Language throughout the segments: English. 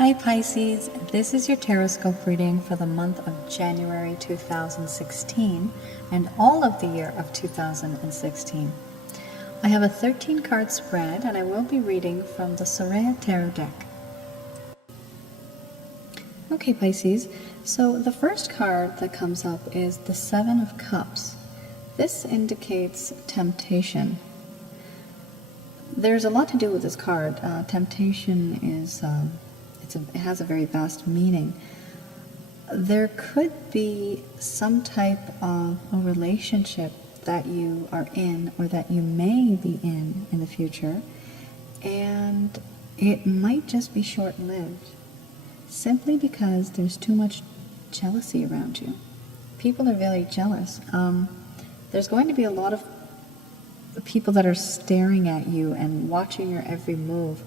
Hi Pisces, this is your Horoscope reading for the month of January 2016 and all of the year of 2016. I have a 13 card spread and I will be reading from the Soraya Tarot deck. Okay Pisces, so the first card that comes up is the Seven of Cups. This indicates temptation. There's a lot to do with this card. Temptation is it has a very vast meaning. There could be some type of a relationship that you are in or that you may be in the future, and it might just be short-lived simply because there's too much jealousy around you. People are very jealous. There's going to be a lot of people that are staring at you and watching your every move.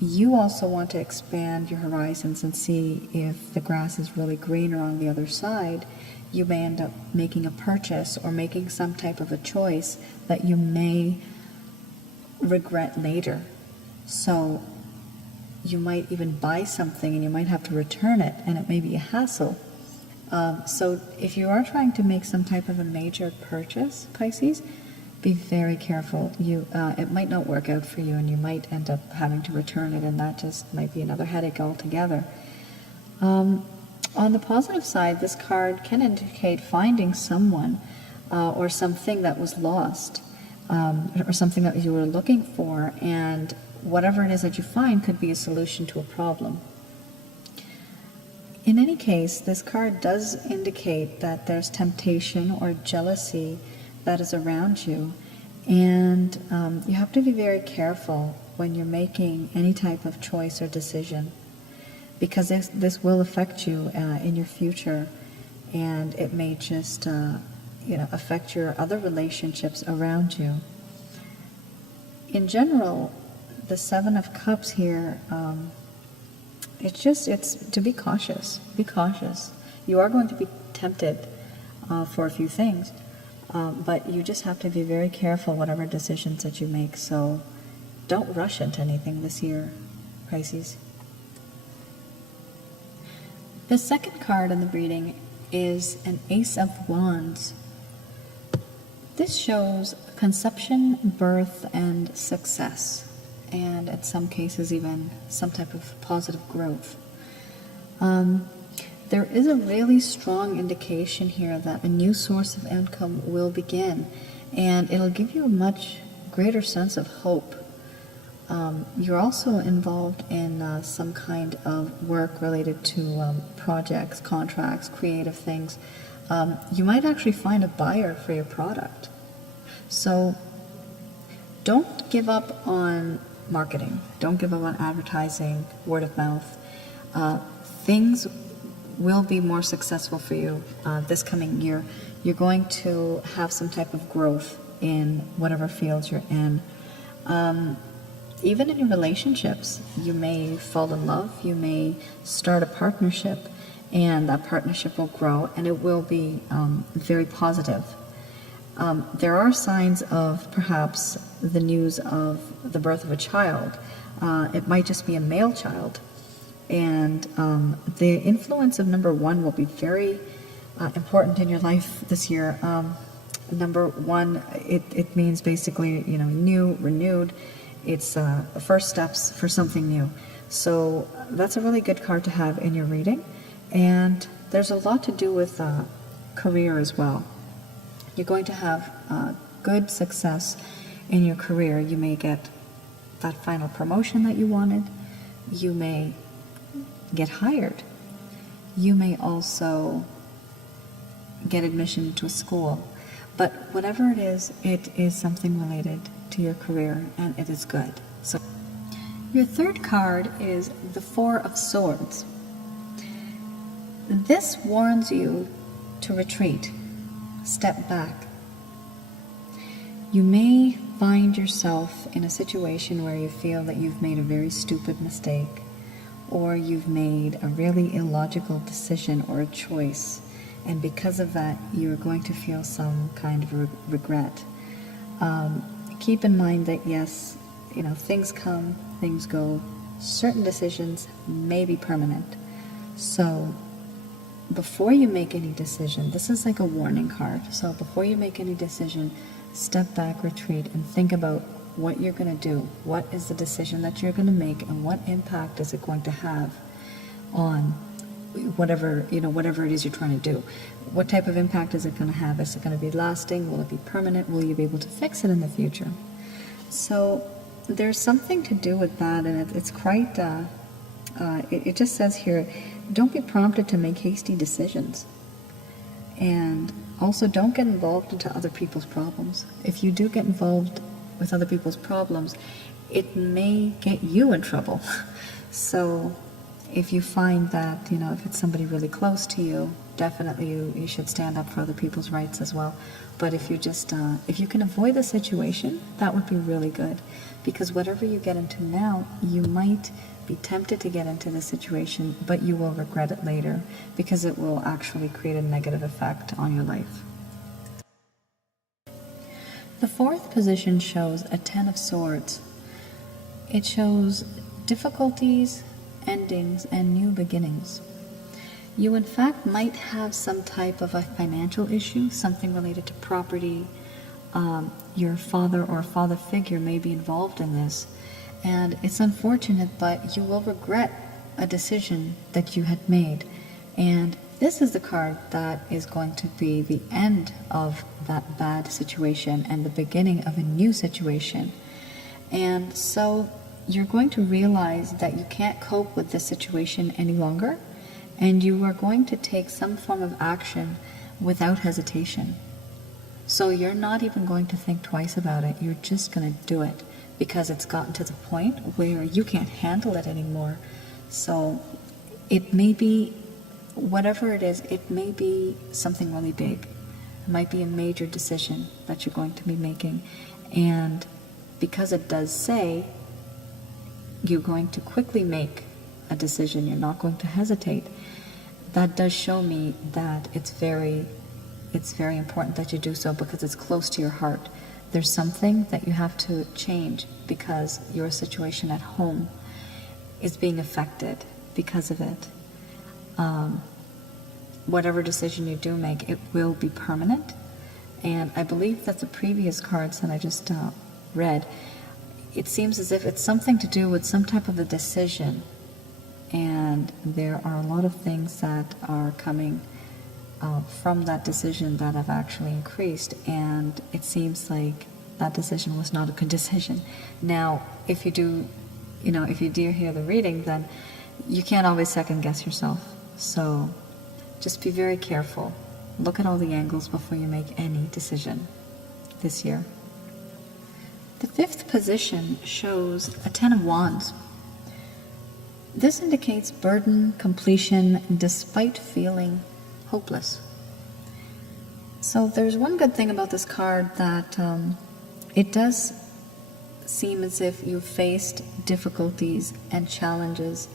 You also want to expand your horizons and see if the grass is really greener on the other side. You may end up making a purchase or making some type of a choice that you may regret later. So you might even buy something and you might have to return it, and it may be a hassle. So if you are trying to make some type of a major purchase, Pisces, be very careful. It might not work out for you and you might end up having to return it, and that just might be another headache altogether. On the positive side, this card can indicate finding someone or something that was lost, or something that you were looking for, and whatever it is that you find could be a solution to a problem. In any case, this card does indicate that there's temptation or jealousy that is around you, and you have to be very careful when you're making any type of choice or decision, because this will affect you in your future, and it may just affect your other relationships around you. In general, the Seven of Cups here, it's to be cautious. Be cautious. You are going to be tempted for a few things. But you just have to be very careful whatever decisions that you make. So don't rush into anything this year, Pisces. The second card in the reading is an Ace of Wands. This shows conception, birth, and success, and in some cases even some type of positive growth. There is a really strong indication here that a new source of income will begin, and it'll give you a much greater sense of hope. You're also involved in some kind of work related to projects, contracts, creative things. You might actually find a buyer for your product. So don't give up on marketing. Don't give up on advertising, word of mouth. Things will be more successful for you this coming year. You're going to have some type of growth in whatever field you're in. Even in your relationships, you may fall in love, you may start a partnership, and that partnership will grow, and it will be very positive. There are signs of perhaps the news of the birth of a child. It might just be a male child. And the influence of number one will be very important in your life this year. Number one, it means basically, new, renewed. It's the first steps for something new. So that's a really good card to have in your reading. And there's a lot to do with career as well. You're going to have good success in your career. You may get that final promotion that you wanted. You may get hired. You may also get admission to a school. But whatever it is something related to your career, and it is good. So your third card is the Four of Swords. This warns you to retreat, step back. You may find yourself in a situation where you feel that you've made a very stupid mistake, or you've made a really illogical decision or a choice, and because of that you're going to feel some kind of regret. Keep in mind that yes, things come, things go, certain decisions may be permanent. So before you make any decision, this is like a warning card. So before you make any decision, step back, retreat, and think about what you're going to do. What is the decision that you're going to make, and what impact is it going to have on whatever it is you're trying to do? What type of impact is it going to have? Is it going to be lasting? Will it be permanent? Will you be able to fix it in the future? So there's something to do with that, and it's quite, it just says here, don't be prompted to make hasty decisions. And also don't get involved into other people's problems. If you do get involved with other people's problems, it may get you in trouble. So if you find that, if it's somebody really close to you, definitely you should stand up for other people's rights as well. But if you just, if you can avoid the situation, that would be really good. Because whatever you get into now, you might be tempted to get into the situation, but you will regret it later because it will actually create a negative effect on your life. The fourth position shows a 10 of Swords. It shows difficulties, endings, and new beginnings. You in fact might have some type of a financial issue, something related to property. Your father or father figure may be involved in this, and it's unfortunate, but you will regret a decision that you had made. And this is the card that is going to be the end of that bad situation and the beginning of a new situation. And so you're going to realize that you can't cope with this situation any longer, and you are going to take some form of action without hesitation. So you're not even going to think twice about it. You're just going to do it because it's gotten to the point where you can't handle it anymore. So it may be, whatever it is, it may be something really big. It might be a major decision that you're going to be making. And because it does say you're going to quickly make a decision, you're not going to hesitate, that does show me that it's very important that you do so because it's close to your heart. There's something that you have to change because your situation at home is being affected because of it. Whatever decision you do make, it will be permanent. And I believe that the previous cards that I just read, it seems as if it's something to do with some type of a decision. And there are a lot of things that are coming from that decision that have actually increased, and it seems like that decision was not a good decision. Now, if you do hear the reading, then you can't always second guess yourself. So just be very careful. Look at all the angles before you make any decision this year. The fifth position shows a 10 of Wands. This indicates burden, completion, despite feeling hopeless. So there's one good thing about this card, that it does seem as if you faced difficulties and challenges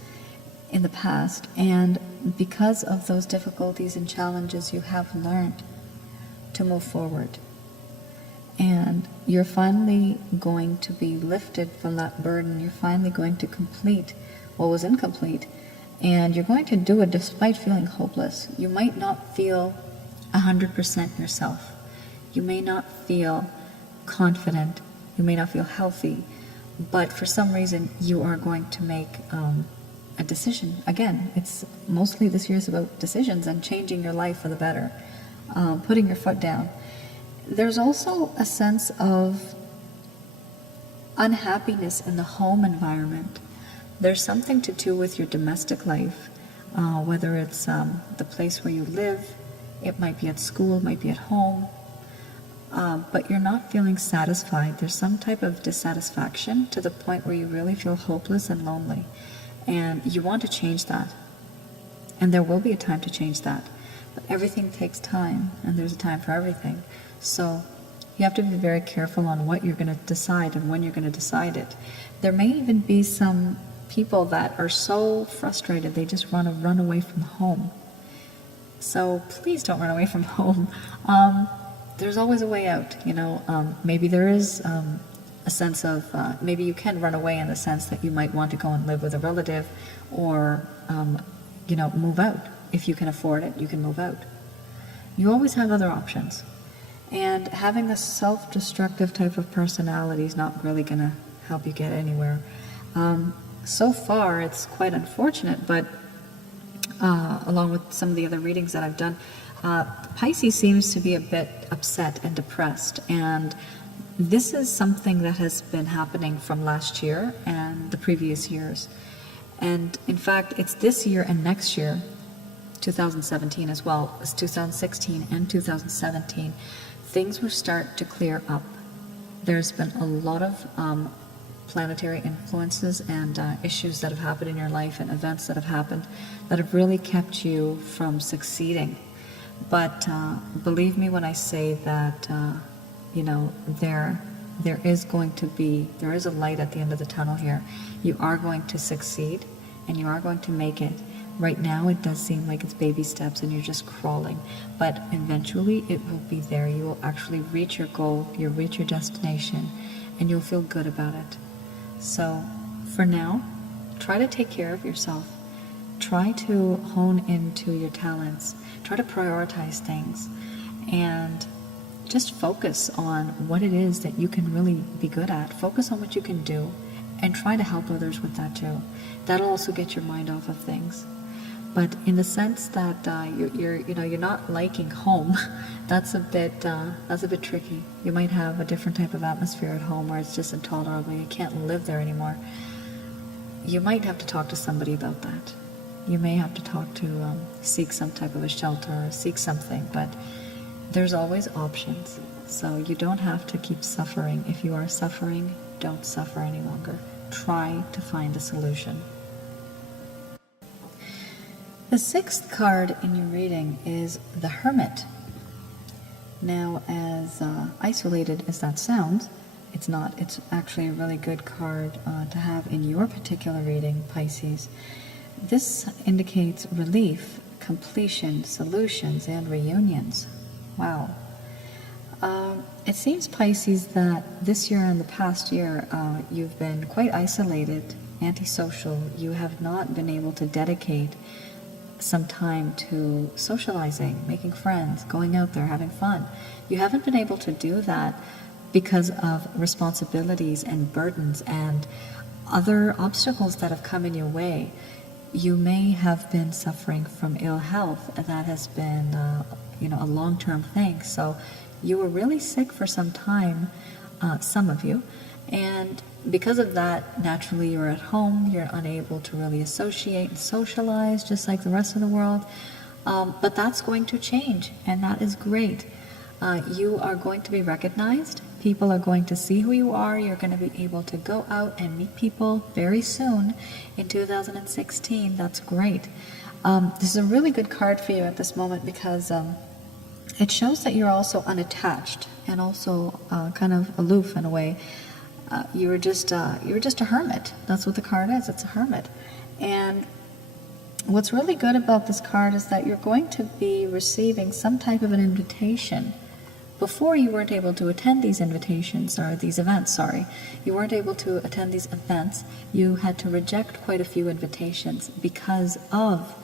in the past, and because of those difficulties and challenges you have learned to move forward, and you're finally going to be lifted from that burden. You're finally going to complete what was incomplete, and you're going to do it despite feeling hopeless. You might not feel 100% yourself. You may not feel confident. You may not feel healthy, but for some reason you are going to make a decision. Again, it's mostly this year is about decisions and changing your life for the better, putting your foot down. There's also a sense of unhappiness in the home environment. There's something to do with your domestic life, whether it's the place where you live, it might be at school, it might be at home, but you're not feeling satisfied. There's some type of dissatisfaction to the point where you really feel hopeless and lonely, and you want to change that. And there will be a time to change that, but everything takes time, and there's a time for everything. So you have to be very careful on what you're going to decide and when you're going to decide it. There may even be some people that are so frustrated they just want to run away from home. So please don't run away from home. There's always a way out, Maybe there is a sense of, maybe you can run away in the sense that you might want to go and live with a relative, or, move out. If you can afford it, you can move out. You always have other options. And having a self-destructive type of personality is not really going to help you get anywhere. So far, it's quite unfortunate, but along with some of the other readings that I've done, Pisces seems to be a bit upset and depressed. And this is something that has been happening from last year and the previous years. And in fact, it's this year and next year, 2017 as well as 2016 and 2017, things will start to clear up. There's been a lot of planetary influences and issues that have happened in your life, and events that have happened that have really kept you from succeeding. But believe me when I say that, there is a light at the end of the tunnel here. You are going to succeed, and you are going to make it. Right now it does seem like it's baby steps and you're just crawling, but eventually it will be there. You will actually reach your goal, you'll reach your destination, and you'll feel good about it. So for now, try to take care of yourself. Try to hone into your talents. Try to prioritize things, and just focus on what it is that you can really be good at. Focus on what you can do, and try to help others with that too. That'll also get your mind off of things. But in the sense that you're not liking home, that's a bit tricky. You might have a different type of atmosphere at home where it's just intolerable. You can't live there anymore. You might have to talk to somebody about that. You may have to seek some type of a shelter or seek something. But there's always options. So you don't have to keep suffering. If you are suffering, don't suffer any longer. Try to find a solution. The sixth card in your reading is the Hermit. Now, as isolated as that sounds, it's not. It's actually a really good card to have in your particular reading, Pisces. This indicates relief, completion, solutions, and reunions. Wow. It seems, Pisces, that this year and the past year, you've been quite isolated, antisocial. You have not been able to dedicate some time to socializing, making friends, going out there, having fun. You haven't been able to do that because of responsibilities and burdens and other obstacles that have come in your way. You may have been suffering from ill health that has been a long-term thing. So you were really sick for some time, some of you, and because of that, naturally you're at home, you're unable to really associate and socialize just like the rest of the world. But that's going to change, and that is great. You are going to be recognized. People are going to see who you are. You're going to be able to go out and meet people very soon in 2016. That's great. This is a really good card for you at this moment because it shows that you're also unattached and also kind of aloof in a way. You were just a hermit. That's what the card is. It's a hermit. And what's really good about this card is that you're going to be receiving some type of an invitation. Before, you weren't able to attend these invitations, or these events, sorry. You weren't able to attend these events. You had to reject quite a few invitations because of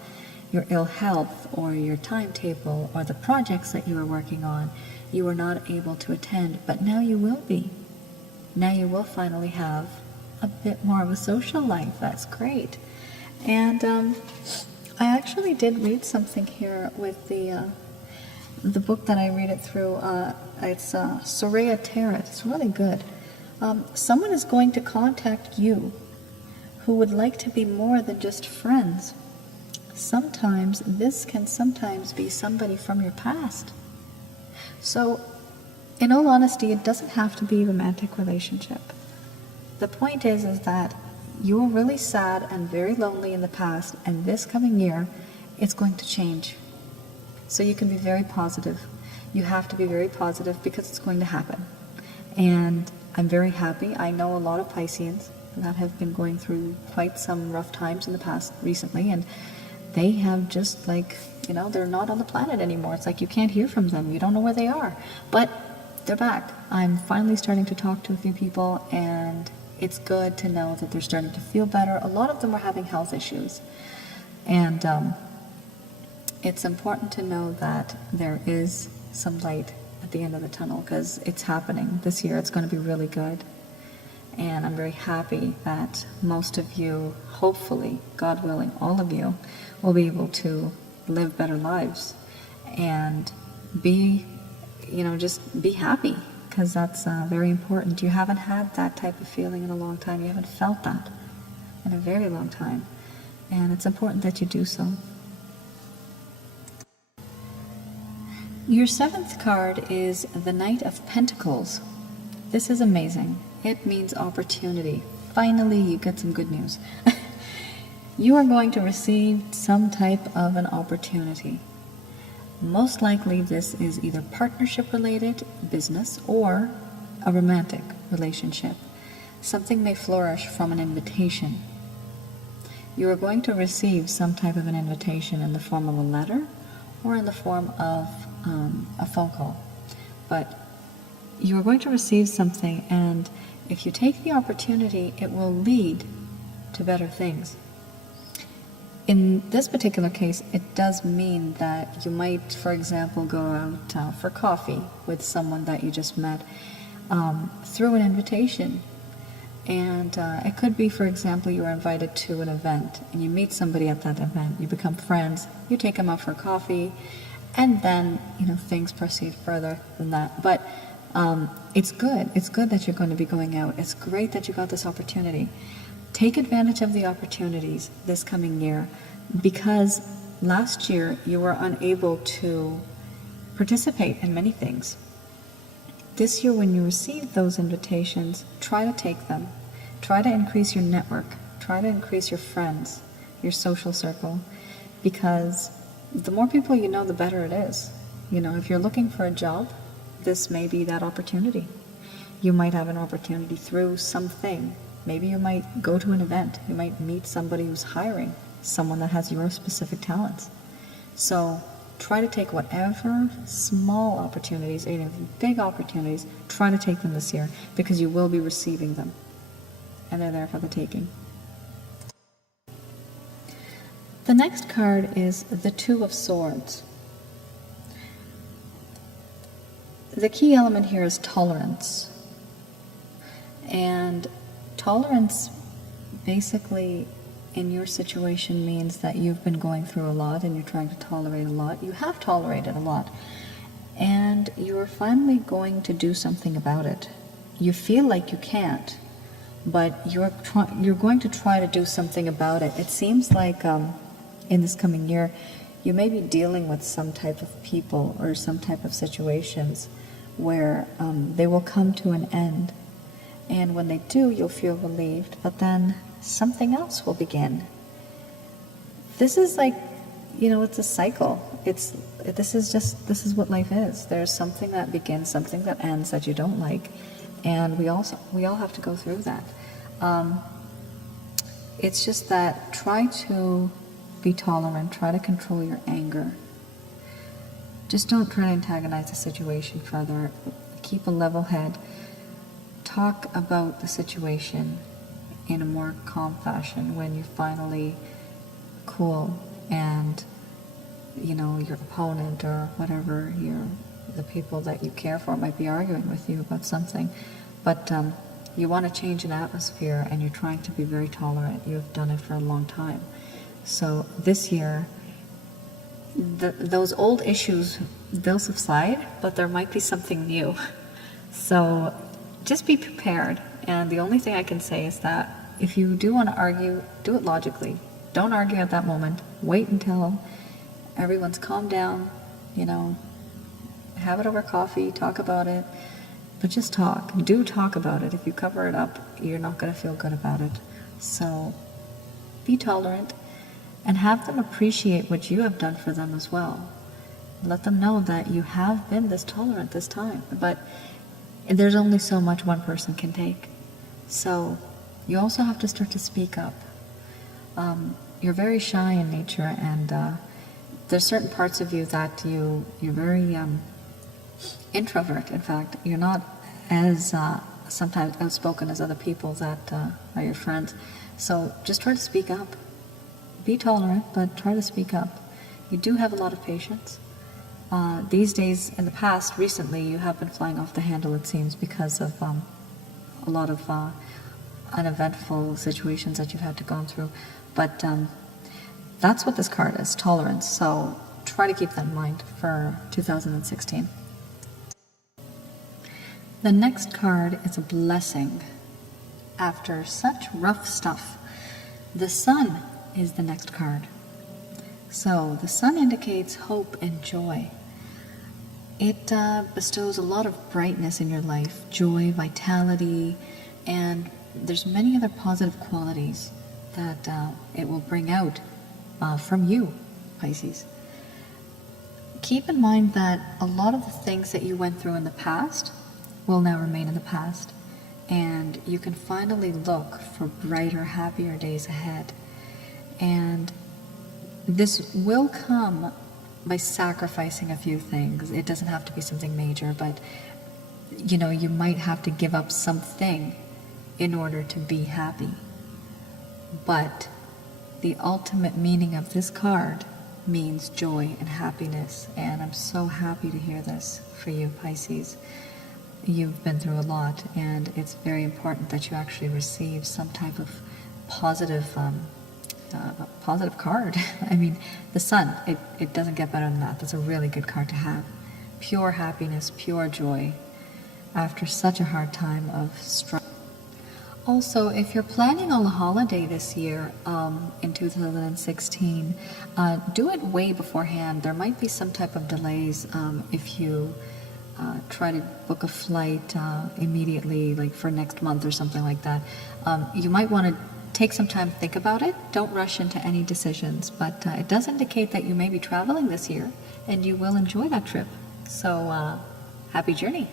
your ill health or your timetable or the projects that you were working on. You were not able to attend, but now you will be. Now you will finally have a bit more of a social life. That's great. And I actually did read something here with the book that I read it through. It's Soraya Tarot. It's really good. Someone is going to contact you who would like to be more than just friends. Sometimes this can sometimes be somebody from your past. So, in all honesty, it doesn't have to be a romantic relationship. The point is that you were really sad and very lonely in the past, and this coming year, it's going to change. So you can be very positive. You have to be very positive because it's going to happen. And I'm very happy. I know a lot of Pisceans that have been going through quite some rough times in the past recently, and they have just they're not on the planet anymore. It's like you can't hear from them. You don't know where they are. But they're back. I'm finally starting to talk to a few people, and it's good to know that they're starting to feel better. A lot of them are having health issues, and it's important to know that there is some light at the end of the tunnel, because it's happening. This year it's going to be really good. And I'm very happy that most of you, hopefully, God willing, all of you, will be able to live better lives and be, just be happy, because that's very important. You haven't had that type of feeling in a long time. You haven't felt that in a very long time. And it's important that you do so. Your 7th card is the Knight of Pentacles. This is amazing. It means opportunity. Finally, you get some good news. You are going to receive some type of an opportunity. Most likely this is either partnership related, business, or a romantic relationship. Something may flourish from an invitation. You are going to receive some type of an invitation in the form of a letter or in the form of a phone call. But you are going to receive something, and if you take the opportunity, it will lead to better things. In this particular case, it does mean that you might, for example, go out for coffee with someone that you just met through an invitation. And it could be, for example, you are invited to an event and you meet somebody at that event. You become friends, you take them out for coffee, and then, things proceed further than that. But it's good. It's good that you're going to be going out. It's great that you got this opportunity. Take advantage of the opportunities this coming year, because last year you were unable to participate in many things. This year, when you receive those invitations, try to take them. Try to increase your network. Try to increase your friends, your social circle, because the more people you know, the better it is. If you're looking for a job, this may be that opportunity. You might have an opportunity through something. Maybe you might go to an event. You might meet somebody who's hiring, someone that has your specific talents. So try to take whatever small opportunities, or even big opportunities, try to take them this year, because you will be receiving them. And they're there for the taking. The next card is the Two of Swords. The key element here is tolerance. And tolerance basically in your situation means that you've been going through a lot and you're trying to tolerate a lot. You have tolerated a lot. And you're finally going to do something about it. You feel like you can't, but you're going to try to do something about it. It seems like in this coming year, you may be dealing with some type of people or some type of situations where they will come to an end. And when they do, you'll feel relieved, but then something else will begin. This is like, it's a cycle. This is what life is. There's something that begins, something that ends that you don't like, and we all have to go through that. It's just that try to be tolerant, try to control your anger. Just don't try to antagonize the situation further. Keep a level head. Talk about the situation in a more calm fashion when you finally cool and your opponent or whatever the people that you care for might be arguing with you about something. But you want to change an atmosphere and you're trying to be very tolerant. You've done it for a long time. So this year, those old issues, they'll subside, but there might be something new. So just be prepared. And the only thing I can say is that if you do want to argue, do it logically. Don't argue at that moment. Wait until everyone's calmed down, have it over coffee, talk about it, but just talk. Do talk about it. If you cover it up, you're not going to feel good about it. So be tolerant and have them appreciate what you have done for them as well. Let them know that you have been this tolerant this time, but there's only so much one person can take. So you also have to start to speak up. You're very shy in nature, and there's certain parts of you that you're very introvert. In fact, you're not as sometimes outspoken as other people that are your friends. So just try to speak up. Be tolerant, but try to speak up. You do have a lot of patience. These days, in the past, recently, you have been flying off the handle, it seems, because of a lot of uneventful situations that you've had to go through. But that's what this card is, tolerance. So try to keep that in mind for 2016. The next card is a blessing. After such rough stuff, the sun is the next card. So the sun indicates hope and joy. It bestows a lot of brightness in your life, joy, vitality, and there's many other positive qualities that it will bring out from you, Pisces. Keep in mind that a lot of the things that you went through in the past will now remain in the past, and you can finally look for brighter, happier days ahead. And this will come by sacrificing a few things. It doesn't have to be something major, but you might have to give up something in order to be happy. But the ultimate meaning of this card means joy and happiness, and I'm so happy to hear this for you, Pisces. You've been through a lot, and it's very important that you actually receive some type of positive card. I mean, the sun, it doesn't get better than that. That's a really good card to have. Pure happiness, pure joy after such a hard time of struggle. Also, if you're planning on a holiday this year, in 2016, do it way beforehand. There might be some type of delays if you try to book a flight immediately, like for next month or something like that. You might want to take some time to think about it. Don't rush into any decisions, but it does indicate that you may be traveling this year and you will enjoy that trip. So happy journey.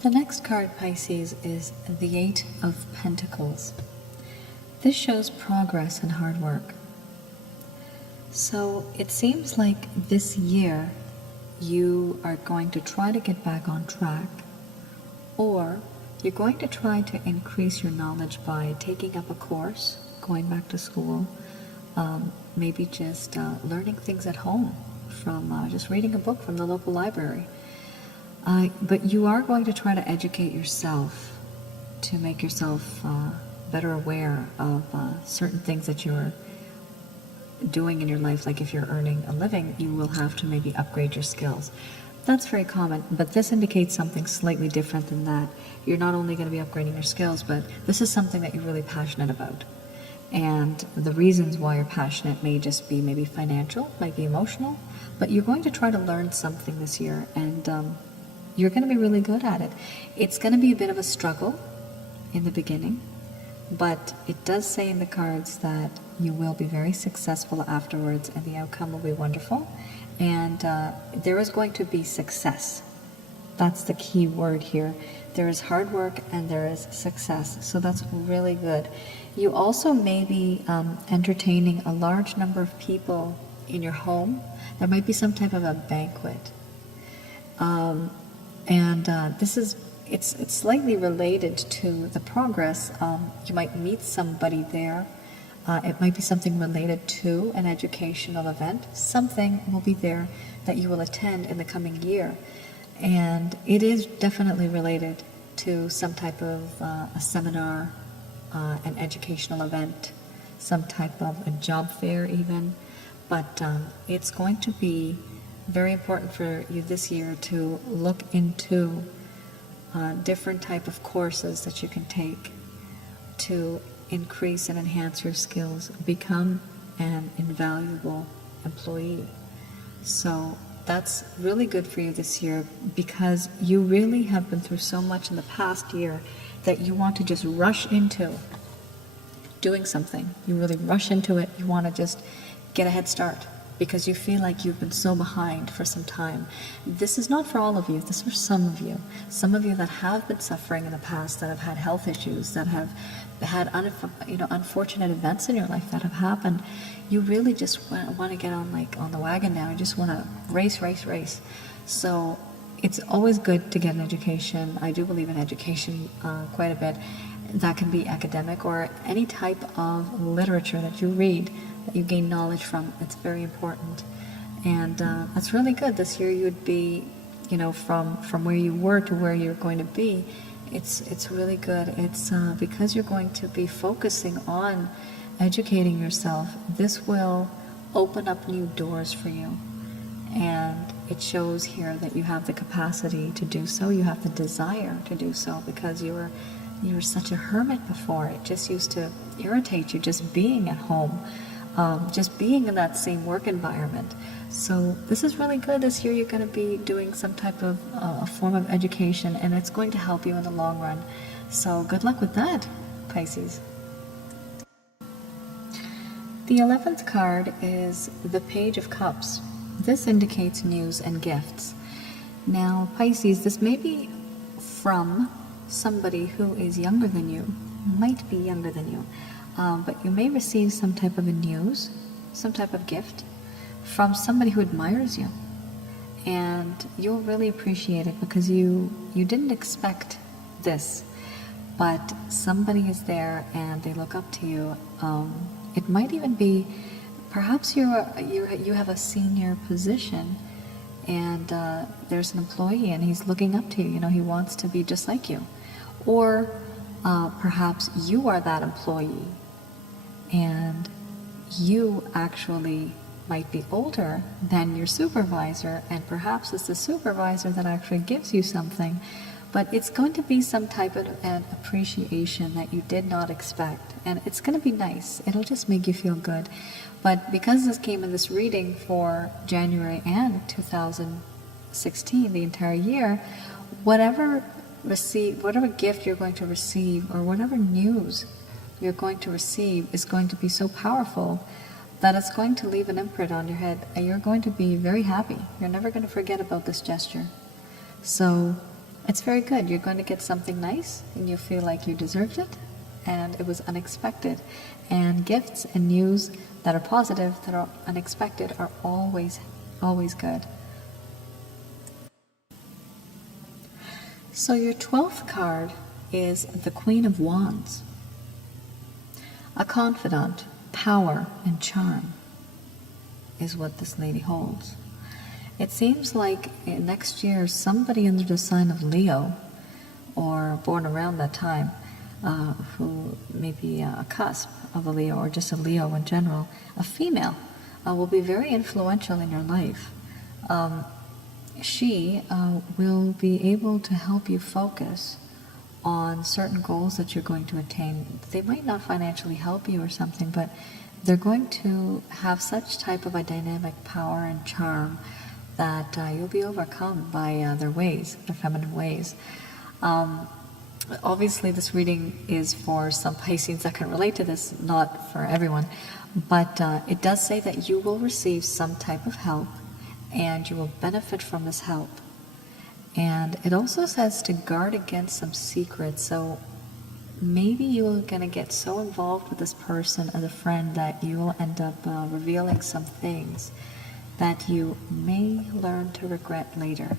The next card, Pisces, is the Eight of Pentacles. This shows progress and hard work. So it seems like this year you are going to try to get back on track, or you're going to try to increase your knowledge by taking up a course, going back to school, maybe just learning things at home from just reading a book from the local library. But you are going to try to educate yourself to make yourself better aware of certain things that you're doing in your life. Like if you're earning a living, you will have to maybe upgrade your skills. That's very common, but this indicates something slightly different than that. You're not only going to be upgrading your skills, but this is something that you're really passionate about. And the reasons why you're passionate may just be maybe financial, might be emotional, but you're going to try to learn something this year, and you're going to be really good at it. It's going to be a bit of a struggle in the beginning, but it does say in the cards that you will be very successful afterwards, and the outcome will be wonderful. And there is going to be success. That's the key word here. There is hard work and there is success. So that's really good. You also may be entertaining a large number of people in your home. There might be some type of a banquet. It's slightly related to the progress. You might meet somebody there. It might be something related to an educational event. Something will be there that you will attend in the coming year. And it is definitely related to some type of a seminar, an educational event, some type of a job fair even. But it's going to be very important for you this year to look into different type of courses that you can take to increase and enhance your skills, become an invaluable employee. So that's really good for you this year, because you really have been through so much in the past year that you want to just rush into doing something. You really rush into it. You want to just get a head start. because you feel like you've been so behind for some time. This is not for all of you, this is for some of you. Some of you that have been suffering in the past, that have had health issues, that have had unfortunate events in your life that have happened. You really just want to get on the wagon now. You just want to race. So it's always good to get an education. I do believe in education quite a bit. That can be academic or any type of literature that you read, that you gain knowledge from. It's very important. And that's really good. This year you would be, from where you were to where you're going to be. It's really good. It's because you're going to be focusing on educating yourself. This will open up new doors for you. And it shows here that you have the capacity to do so. You have the desire to do so, because you were such a hermit before. It just used to irritate you just being at home, just being in that same work environment. So this is really good. This year you're going to be doing some type of a form of education, and it's going to help you in the long run. So good luck with that, Pisces. The 11th card is the Page of Cups. This indicates news and gifts. Now, Pisces, this may be from somebody who is younger than you, might be younger than you, but you may receive some type of a news, some type of gift from somebody who admires you, and you'll really appreciate it because you didn't expect this, but somebody is there and they look up to you. It might even be, perhaps you have a senior position, and there's an employee and he's looking up to you. He wants to be just like you. Or perhaps you are that employee and you actually might be older than your supervisor, and perhaps it's the supervisor that actually gives you something. But it's going to be some type of an appreciation that you did not expect, and it's going to be nice. It'll just make you feel good. But because this came in this reading for January and 2016, the entire year, whatever gift you're going to receive, or whatever news you're going to receive, is going to be so powerful that it's going to leave an imprint on your head, and you're going to be very happy. You're never going to forget about this gesture. So it's very good. You're going to get something nice, and you feel like you deserved it, and it was unexpected. And gifts and news that are positive, that are unexpected, are always good. So your 12th card is the Queen of Wands. A confidant, power, and charm is what this lady holds. It seems like next year somebody under the sign of Leo, or born around that time, who may be a cusp of a Leo, or just a Leo in general, a female, will be very influential in your life. She will be able to help you focus on certain goals that you're going to attain. They might not financially help you or something, but they're going to have such type of a dynamic power and charm that you'll be overcome by their ways, their feminine ways. Obviously, this reading is for some Pisces that can relate to this, not for everyone, but it does say that you will receive some type of help, and you will benefit from this help. And it also says to guard against some secrets. So maybe you're going to get so involved with this person as a friend that you will end up revealing some things that you may learn to regret later.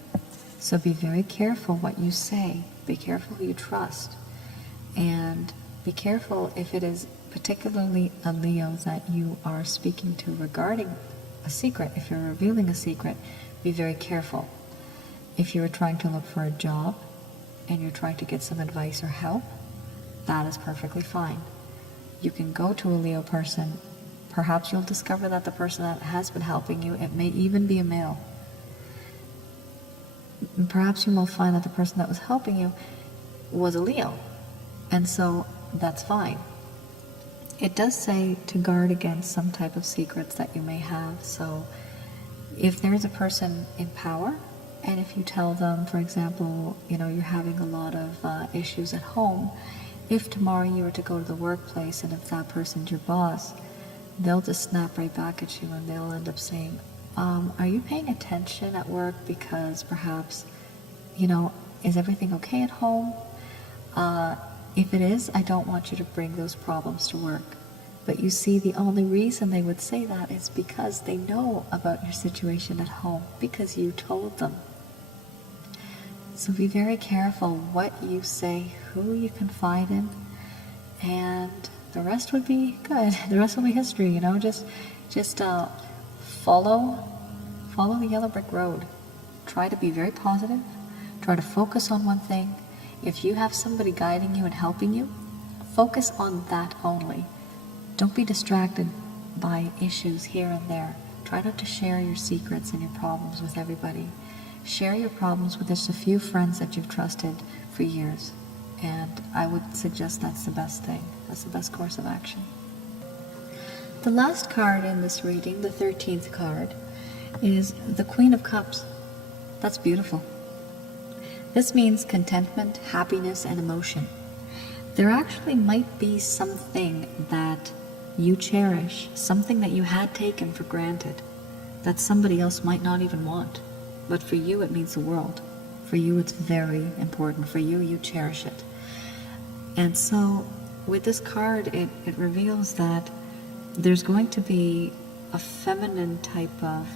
So be very careful what you say. Be careful who you trust. And be careful if it is particularly a Leo that you are speaking to regarding a secret. If you're revealing a secret, be very careful. If you're trying to look for a job and you're trying to get some advice or help, that is perfectly fine. You can go to a Leo person. Perhaps you'll discover that the person that has been helping you, it may even be a male. And perhaps you will find that the person that was helping you was a Leo, and so that's fine. It does say to guard against some type of secrets that you may have. So if there's a person in power, and if you tell them, for example, you're having a lot of issues at home, if tomorrow you were to go to the workplace and if that person's your boss, they'll just snap right back at you and they'll end up saying, are you paying attention at work? Because perhaps, is everything okay at home? If it is, I don't want you to bring those problems to work. But you see, the only reason they would say that is because they know about your situation at home, because you told them. So be very careful what you say, who you confide in, and the rest would be good. The rest will be history, just follow the yellow brick road. Try to be very positive. Try to focus on one thing. If you have somebody guiding you and helping you, focus on that only. Don't be distracted by issues here and there. Try not to share your secrets and your problems with everybody. Share your problems with just a few friends that you've trusted for years. And I would suggest that's the best thing. That's the best course of action. The last card in this reading, the 13th card, is the Queen of Cups. That's beautiful. This means contentment, happiness, and emotion. There actually might be something that you cherish, something that you had taken for granted, that somebody else might not even want. But for you, it means the world. For you, it's very important. For you, you cherish it. And so, with this card, it reveals that there's going to be a feminine type of,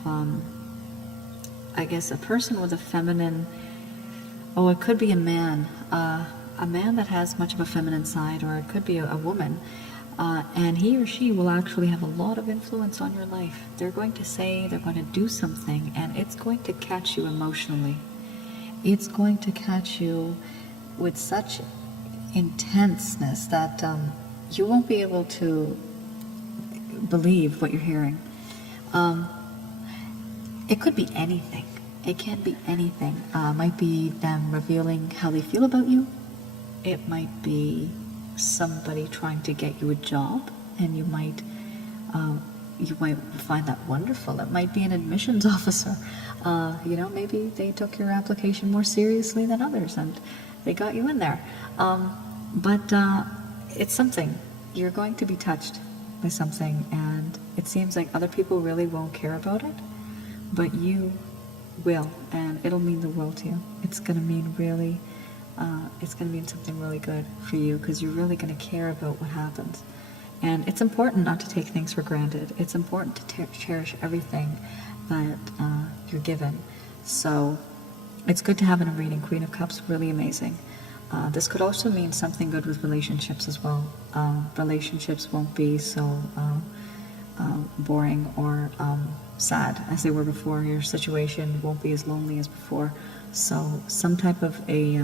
a person with a feminine, it could be a man that has much of a feminine side, or it could be a woman, and he or she will actually have a lot of influence on your life. They're going to say, they're going to do something, and it's going to catch you emotionally. It's going to catch you with such intenseness that you won't be able to believe what you're hearing. It could be anything. It can be anything. Might be them revealing how they feel about you. It might be somebody trying to get you a job, and you might find that wonderful. It might be an admissions officer. Maybe they took your application more seriously than others, and they got you in there. But it's something. You're going to be touched by something, and it seems like other people really won't care about it, but you will, and it'll mean the world to you. It's going to mean really, it's going to mean something really good for you, because you're really going to care about what happens. And it's important not to take things for granted. It's important to cherish everything that you're given. So it's good to have in a reading. Queen of Cups, really amazing. This could also mean something good with relationships as well. Relationships won't be so boring or sad as they were before. Your situation won't be as lonely as before. So some type of a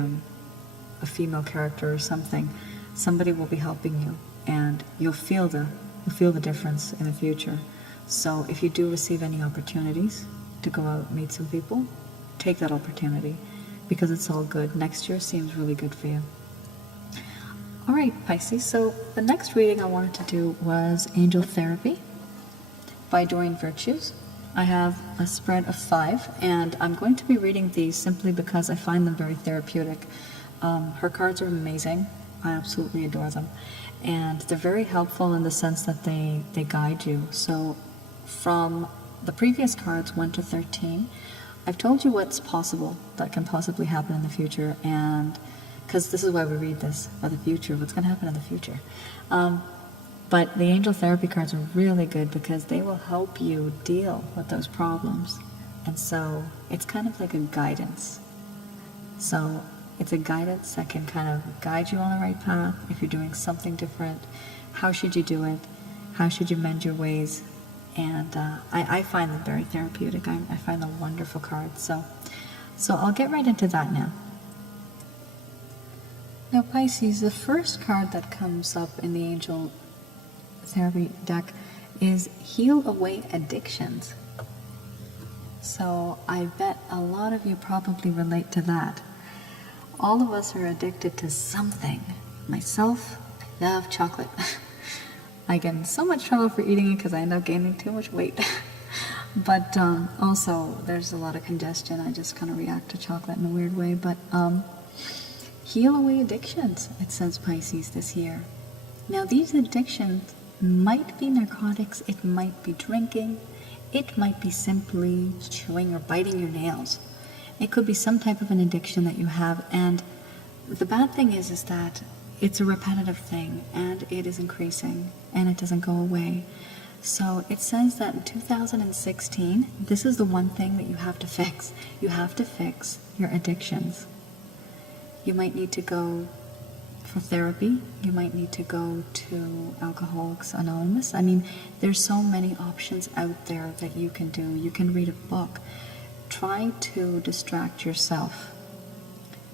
female character or something, somebody will be helping you, and you'll feel the difference in the future. So if you do receive any opportunities to go out and meet some people, take that opportunity, because it's all good. Next year seems really good for you. All right, Pisces, so the next reading I wanted to do was Angel Therapy by Doreen Virtues. I have a spread of 5, and I'm going to be reading these simply because I find them very therapeutic. Her cards are amazing. I absolutely adore them. And they're very helpful in the sense that they guide you. So from the previous cards, 1 to 13, I've told you what's possible, that can possibly happen in the future, and because this is why we read this, about the future, what's going to happen in the future. But the angel therapy cards are really good because they will help you deal with those problems. And so it's kind of like a guidance. So it's a guidance that can kind of guide you on the right path. If you're doing something different, how should you do it? How should you mend your ways? And I find them very therapeutic. I find them wonderful cards. So I'll get right into that now. Now, Pisces, the first card that comes up in the Angel Therapy deck is Heal Away Addictions. So I bet a lot of you probably relate to that. All of us are addicted to something. Myself, I love chocolate. I get in so much trouble for eating it because I end up gaining too much weight. But also, there's a lot of congestion. I just kind of react to chocolate in a weird way. But heal away addictions, it says, Pisces, this year. Now, these addictions might be narcotics, it might be drinking, it might be simply chewing or biting your nails. It could be some type of an addiction that you have, and the bad thing is that it's a repetitive thing, and it is increasing, and it doesn't go away. So it says that in 2016, this is the one thing that you have to fix. You have to fix your addictions. You might need to go for therapy. You might need to go to Alcoholics Anonymous. I mean, there's so many options out there that you can do. You can read a book. Try to distract yourself,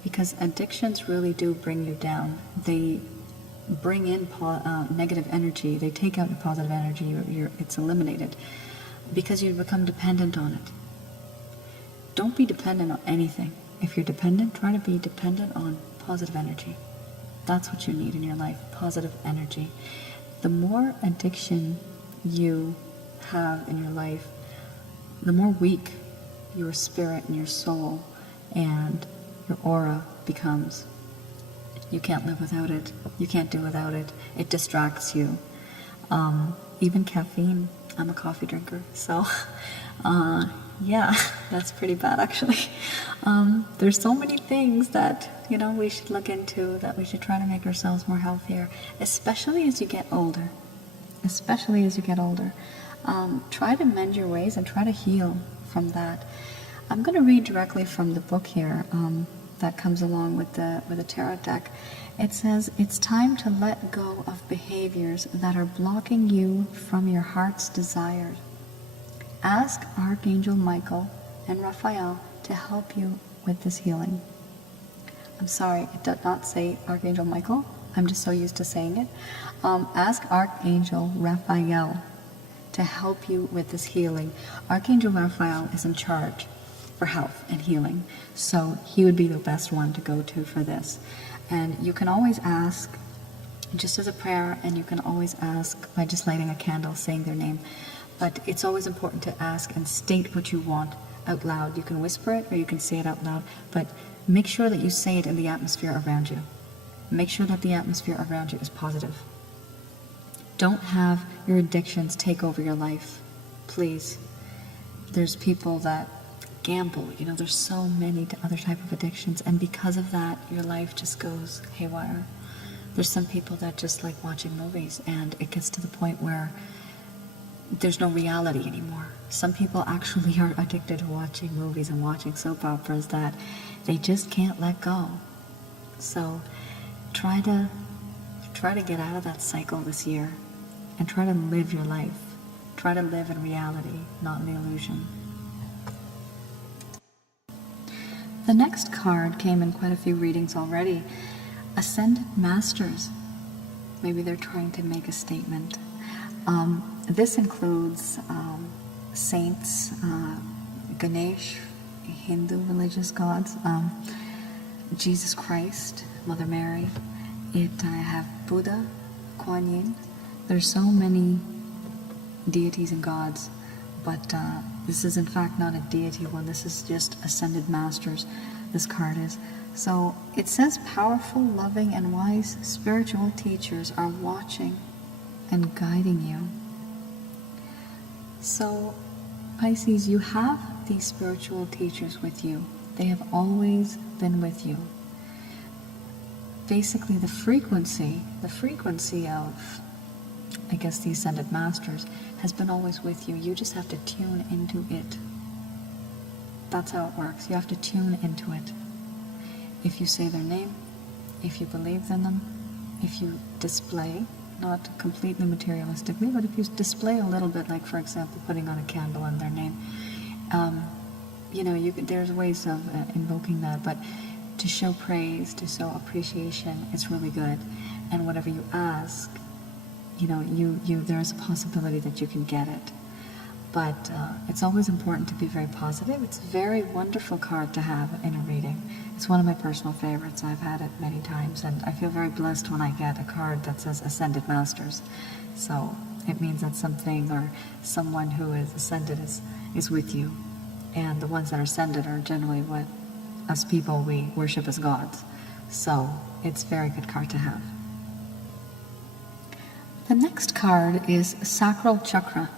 because addictions really do bring you down. They bring in negative energy. They take out your positive energy. It's eliminated because you become dependent on it. Don't be dependent on anything. If you're dependent, try to be dependent on positive energy. That's what you need in your life, positive energy. The more addiction you have in your life, the more weak your spirit and your soul and your aura becomes. You can't live without it. You can't do without it. It distracts you. Even caffeine. I'm a coffee drinker, so yeah, that's pretty bad actually. There's so many things that we should look into, that we should try to make ourselves more healthier, especially as you get older. Especially as you get older. Try to mend your ways and try to heal from that. I'm going to read directly from the book here that comes along with the tarot deck. It says, it's time to let go of behaviors that are blocking you from your heart's desires. Ask Archangel Michael and Raphael to help you with this healing. I'm sorry, it did not say Archangel Michael. I'm just so used to saying it. Ask Archangel Raphael to help you with this healing. Archangel Raphael is in charge for health and healing, so he would be the best one to go to for this. And you can always ask just as a prayer, and you can always ask by just lighting a candle, saying their name. But it's always important to ask and state what you want out loud. You can whisper it or you can say it out loud, but make sure that you say it in the atmosphere around you. Make sure that the atmosphere around you is positive. Don't have your addictions take over your life, please. There's people that gamble, there's so many other type of addictions, and because of that, your life just goes haywire. There's some people that just like watching movies, and it gets to the point where there's no reality anymore. Some people actually are addicted to watching movies and watching soap operas that they just can't let go. So try to get out of that cycle this year and try to live your life. Try to live in reality, not in the illusion. The next card came in quite a few readings already. Ascended Masters. Maybe they're trying to make a statement. This includes saints, Ganesh, Hindu religious gods, Jesus Christ, Mother Mary. I have Buddha, Kuan Yin. There's so many deities and gods, but this is in fact not a deity one. This is just Ascended Masters, this card is. So it says powerful, loving, and wise spiritual teachers are watching and guiding you. So Pisces, you have these spiritual teachers with you. They have always been with you. Basically the frequency of, I guess, the Ascended Masters has been always with you. You just have to tune into it. That's how it works. You have to tune into it. If you say their name, if you believe in them, if you display, not completely materialistically, but if you display a little bit, like for example, putting on a candle in their name, there's ways of invoking that, but to show praise, to show appreciation, it's really good. And whatever you ask, there's a possibility that you can get it. But it's always important to be very positive. It's a very wonderful card to have in a reading. It's one of my personal favorites. I've had it many times, and I feel very blessed when I get a card that says Ascended Masters. So it means that something or someone who is ascended is with you. And the ones that are ascended are generally what us people, we worship as gods. So it's a very good card to have. The next card is Sacral Chakra.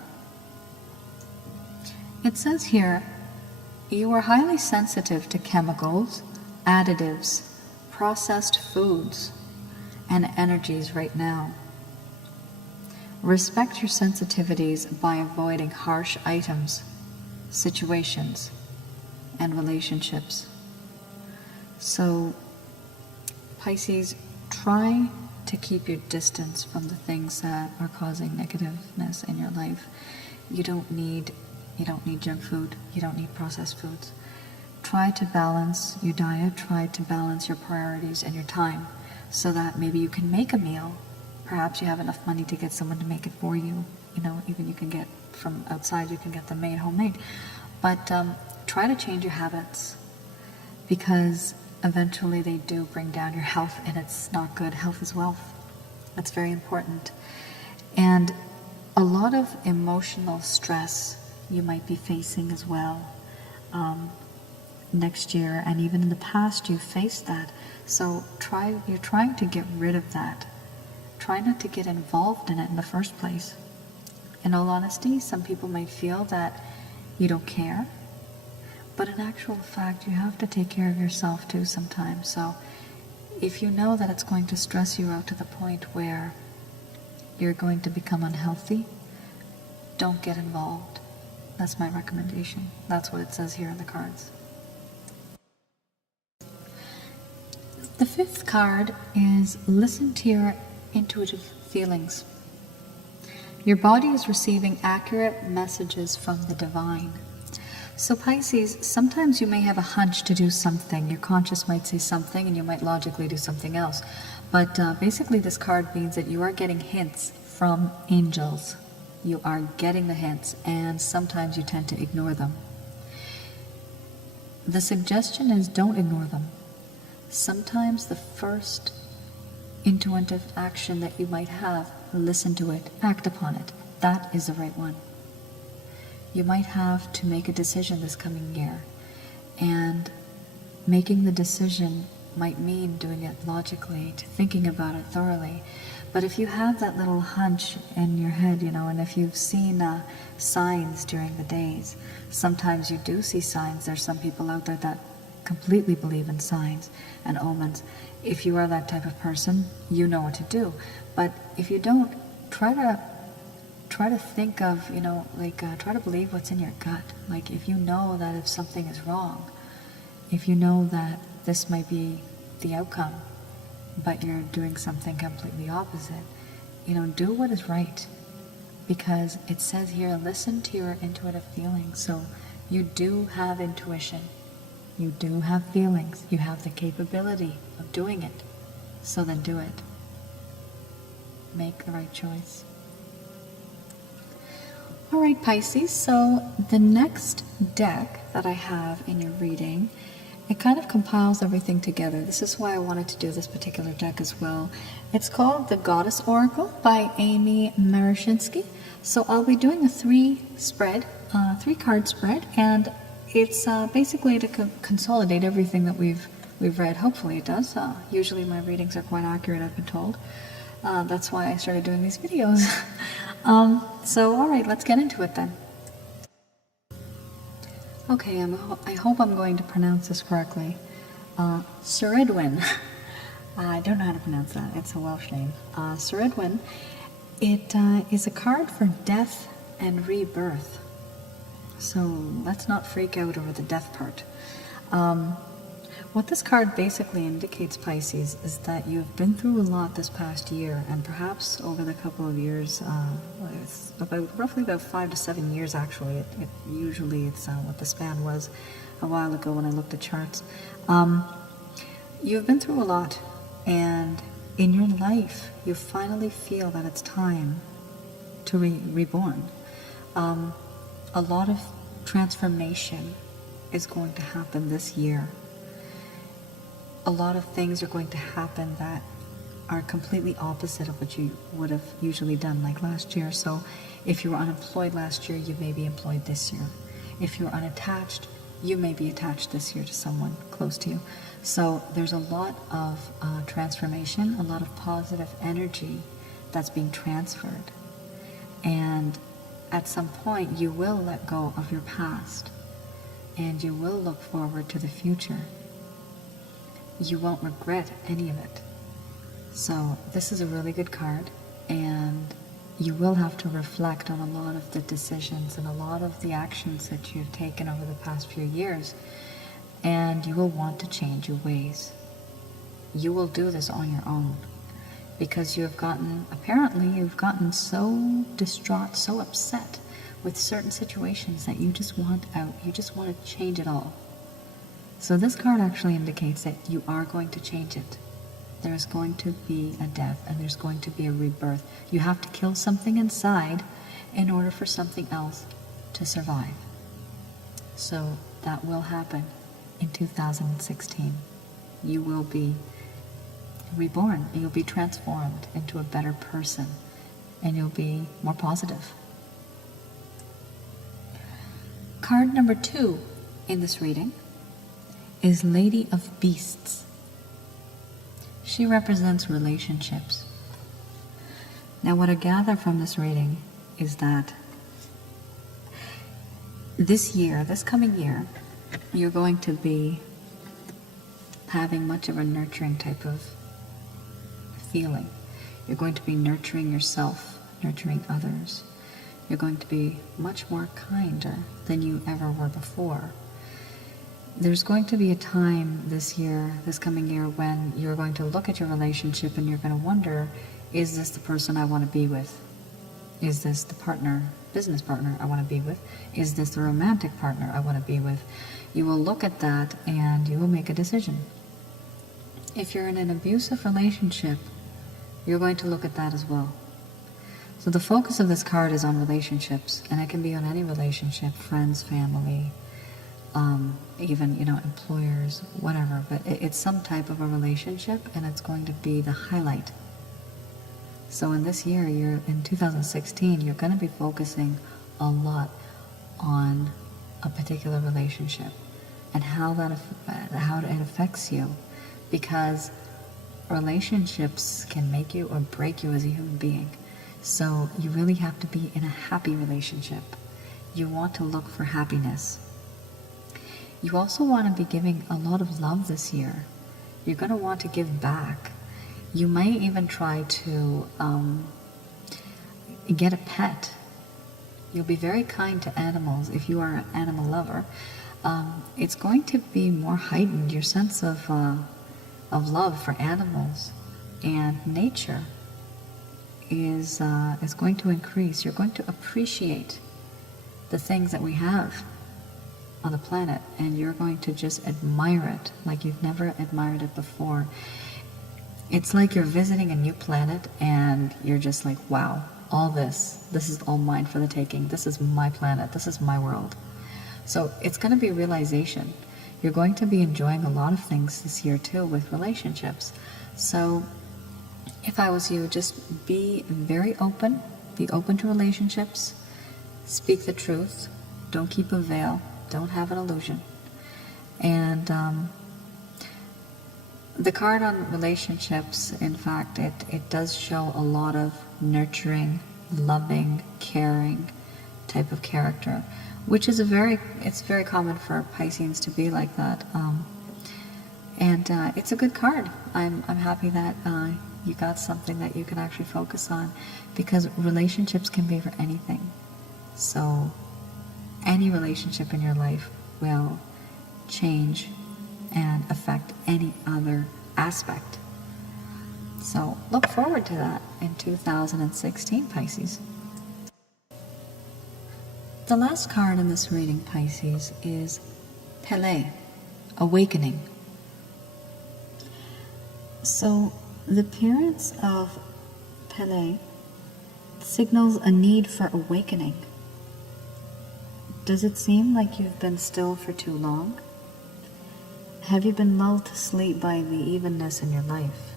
It says here, you are highly sensitive to chemicals, additives, processed foods, and energies right now. Respect your sensitivities by avoiding harsh items, situations, and relationships. So, Pisces, try to keep your distance from the things that are causing negativeness in your life. You don't need junk food. You don't need processed foods. Try to balance your diet. Try to balance your priorities and your time so that maybe you can make a meal. Perhaps you have enough money to get someone to make it for you. Even you can get from outside, you can get them made homemade. But try to change your habits, because eventually they do bring down your health, and it's not good. Health is wealth. That's very important. And a lot of emotional stress you might be facing as well next year, and even in the past you faced that. So you're trying to get rid of that. Try not to get involved in it in the first place. In all honesty, some people might feel that you don't care, but in actual fact, you have to take care of yourself too sometimes. So if you know that it's going to stress you out to the point where you're going to become unhealthy, don't get involved. That's my recommendation. That's what it says here in the cards. The fifth card is listen to your intuitive feelings. Your body is receiving accurate messages from the divine. So Pisces, sometimes you may have a hunch to do something. Your conscious might say something and you might logically do something else. But basically this card means that you are getting hints from angels. You are getting the hints, and sometimes you tend to ignore them. The suggestion is don't ignore them. Sometimes the first intuitive action that you might have, listen to it, act upon it. That is the right one. You might have to make a decision this coming year, and making the decision might mean doing it logically, thinking about it thoroughly. But if you have that little hunch in your head, and if you've seen signs during the days, sometimes you do see signs. There's some people out there that completely believe in signs and omens. If you are that type of person, you know what to do. But if you don't, try to think of, try to believe what's in your gut. Like if you know that if something is wrong, if you know that this might be the outcome, but you're doing something completely opposite, do what is right. Because it says here, listen to your intuitive feelings. So you do have intuition. You do have feelings. You have the capability of doing it. So then do it. Make the right choice. All right, Pisces, so the next deck that I have in your reading, it kind of compiles everything together. This is why I wanted to do this particular deck as well. It's called the Goddess Oracle by Amy Marashinsky. So I'll be doing a three-card spread, and it's basically to consolidate everything that we've read. Hopefully it does. Usually my readings are quite accurate, I've been told. That's why I started doing these videos. So all right, let's get into it then. Okay, I hope I'm going to pronounce this correctly. Ceridwen. I don't know how to pronounce that. It's a Welsh name. Ceridwen. It is a card for death and rebirth. So let's not freak out over the death part. What this card basically indicates, Pisces, is that you've been through a lot this past year, and perhaps over the couple of years, it's roughly about 5 to 7 years actually. Usually it's what the span was a while ago when I looked at charts. You've been through a lot, and in your life you finally feel that it's time to reborn. A lot of transformation is going to happen this year. A lot of things are going to happen that are completely opposite of what you would have usually done, like last year. So if you were unemployed last year, you may be employed this year. If you're unattached, you may be attached this year to someone close to you. So there's a lot of transformation, a lot of positive energy that's being transferred. And at some point, you will let go of your past, and you will look forward to the future. You won't regret any of it. So this is a really good card, and you will have to reflect on a lot of the decisions and a lot of the actions that you've taken over the past few years, and you will want to change your ways. You will do this on your own, because apparently you've gotten so distraught, so upset with certain situations that you just want out. You just want to change it all. So this card actually indicates that you are going to change it. There's going to be a death, and there's going to be a rebirth. You have to kill something inside in order for something else to survive. So that will happen in 2016. You will be reborn. You'll be transformed into a better person, and you'll be more positive. Card number 2 in this reading is Lady of Beasts. She represents relationships. Now, what I gather from this reading is that this coming year, you're going to be having much of a nurturing type of feeling. You're going to be nurturing yourself, nurturing others. You're going to be much more kinder than you ever were before. There's going to be a time this coming year, when you're going to look at your relationship and you're going to wonder, is this the person I want to be with? Is this the business partner I want to be with? Is this the romantic partner I want to be with? You will look at that and you will make a decision. If you're in an abusive relationship, you're going to look at that as well. So the focus of this card is on relationships, and it can be on any relationship, friends, family, even, employers, whatever, but it's some type of a relationship, and it's going to be the highlight. So in this year, in 2016, you're going to be focusing a lot on a particular relationship and how it affects you, because relationships can make you or break you as a human being. So you really have to be in a happy relationship. You want to look for happiness. You also want to be giving a lot of love this year. You're going to want to give back. You might even try to get a pet. You'll be very kind to animals if you are an animal lover. It's going to be more heightened. Your sense of love for animals and nature is going to increase. You're going to appreciate the things that we have on the planet, and you're going to just admire it like you've never admired it before. It's like you're visiting a new planet and you're just like, wow, all this is all mine for the taking. This is my planet. This is my world. So it's going to be realization. You're going to be enjoying a lot of things this year too with relationships. So if I was you, just be very open. Be open to relationships. Speak the truth. Don't keep a veil. Don't have an illusion. And the card on relationships, in fact, it does show a lot of nurturing, loving, caring type of character, which is it's very common for Pisceans to be like that. And it's a good card. I'm happy that you got something that you can actually focus on, because relationships can be for anything. So any relationship in your life will change and affect any other aspect. So look forward to that in 2016, Pisces. The last card in this reading, Pisces, is Pisces Awakening. So the appearance of Pisces signals a need for awakening. Does it seem like you've been still for too long? Have you been lulled to sleep by the evenness in your life?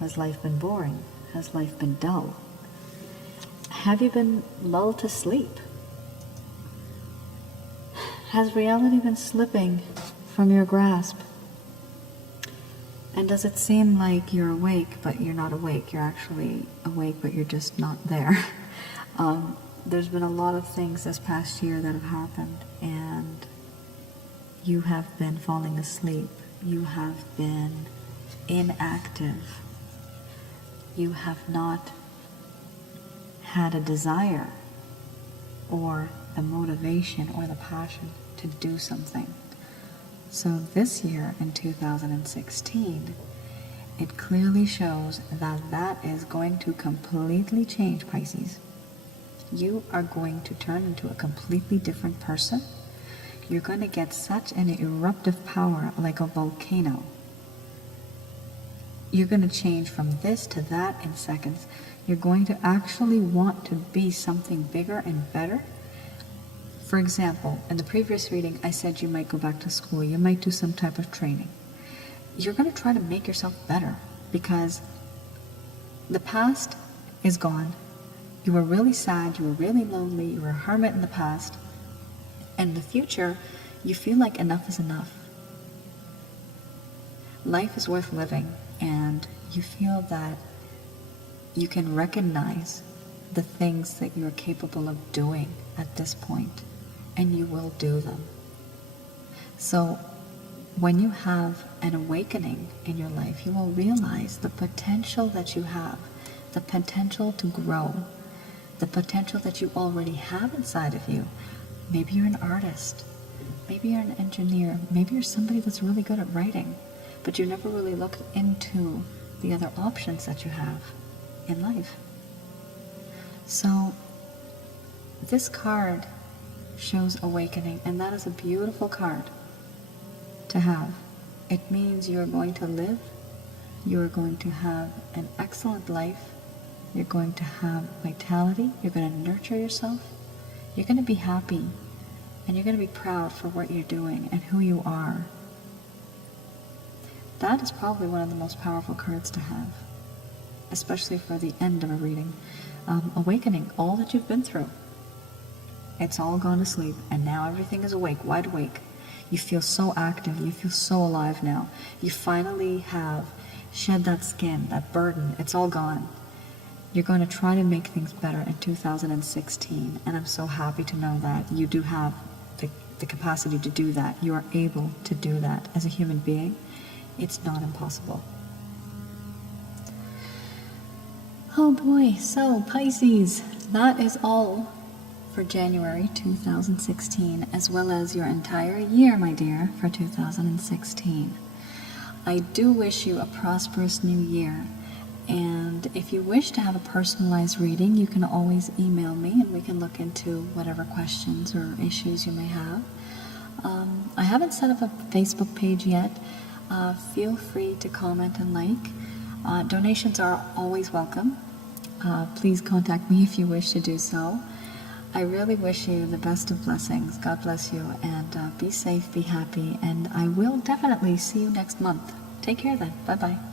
Has life been boring? Has life been dull? Have you been lulled to sleep? Has reality been slipping from your grasp? And does it seem like you're awake, but you're not awake? You're actually awake, but you're just not there. There's been a lot of things this past year that have happened, and you have been falling asleep. You have been inactive. You have not had a desire or the motivation or the passion to do something. So this year in 2016, it clearly shows that that is going to completely change, Pisces. You are going to turn into a completely different person. You're going to get such an eruptive power like a volcano. You're going to change from this to that in seconds. You're going to actually want to be something bigger and better. For example, in the previous reading, I said you might go back to school. You might do some type of training. You're going to try to make yourself better because the past is gone. You were really sad. You were really lonely. You were a hermit in the past. And in the future, you feel like enough is enough. Life is worth living, and you feel that you can recognize the things that you are capable of doing at this point, and you will do them. So when you have an awakening in your life, you will realize the potential that you have, the potential to grow, the potential that you already have inside of you. Maybe you're an artist, maybe you're an engineer, maybe you're somebody that's really good at writing, but you never really looked into the other options that you have in life. So this card shows awakening, and that is a beautiful card to have. It means you are going to live, you are going to have an excellent life, you're going to have vitality, you're going to nurture yourself, you're going to be happy, and you're going to be proud for what you're doing and who you are. That is probably one of the most powerful cards to have, especially for the end of a reading. Awakening, all that you've been through. It's all gone to sleep, and now everything is awake, wide awake. You feel so active, you feel so alive now. You finally have shed that skin, that burden, it's all gone. You're going to try to make things better in 2016, and I'm so happy to know that you do have the capacity to do that. You are able to do that as a human being. It's not impossible. Oh boy, so Pisces, that is all for January 2016, as well as your entire year, my dear, for 2016. I do wish you a prosperous new year, and if you wish to have a personalized reading, you can always email me and we can look into whatever questions or issues you may have. I haven't set up a Facebook page yet. Feel free to comment and like. Donations are always welcome. Please contact me if you wish to do so. I really wish you the best of blessings. God bless you, and be safe, be happy, and I will definitely see you next month. Take care then. Bye-bye.